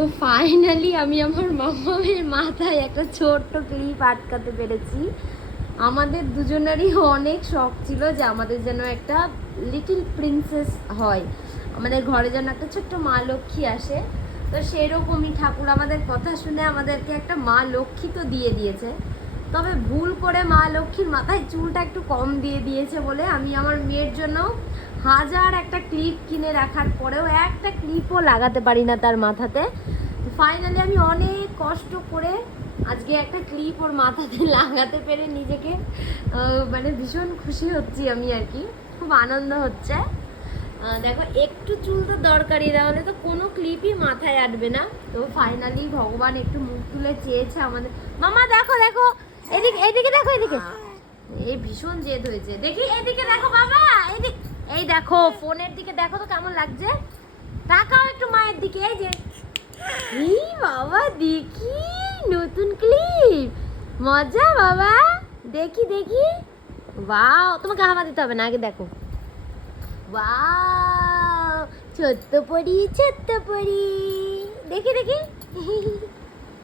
তো ফাইনালি আমি আমার মামামের মাথায় একটা ছোট্ট ক্লিপ আটকাতে পেরেছি। আমাদের দুজনেরই অনেক শখ ছিল যে আমাদের যেন একটা লিটল প্রিন্সেস হয়, আমাদের ঘরে যেন একটা ছোট্ট মা লক্ষ্মী আসে। তো সেরকমই ঠাকুর আমাদের কথা শুনে আমাদেরকে একটা মা লক্ষ্মী তো দিয়ে দিয়েছে, তবে ভুল করে মা লক্ষ্মীর মাথায় চুলটা একটু কম দিয়ে দিয়েছে বলে আমি আমার মেয়ের জন্য হাজার একটা ক্লিপ কিনে রাখার পরেও একটা ক্লিপও লাগাতে পারি না তার মাথাতে। ফাইনালি আমি অনেক কষ্ট করে আজকে একটা ক্লিপ ওর মাথাতে লাগাতে পেরে নিজেকে মানে ভীষণ খুশি হচ্ছি আমি আর কি, খুব আনন্দ হচ্ছে। দেখো একটু চুল তো দরকারি, তাহলে তো কোনো ক্লিপই মাথায় আটবে না। তো ফাইনালি ভগবান একটু মুখ তুলে চেয়েছে আমাদের। মামা দেখো দেখো, এদিকে এদিকে দেখো, এদিকে এই ভীষণ জেদ হয়েছে, দেখি এদিকে দেখো বাবা, এদিকে এই দেখো ফোনের দিকে দেখো তো কেমন লাগছে, তাকাও একটু মায়ের দিকে। এই যে এই বাবা দেখি নতুন ক্লিপ, মজা বাবা, দেখি দেখি। ওয়াও, তোমাকে হামা দিতে হবে না, আগে দেখো। ওয়াও, ছোট্ট পরি ছোট্ট পরি, দেখি দেখি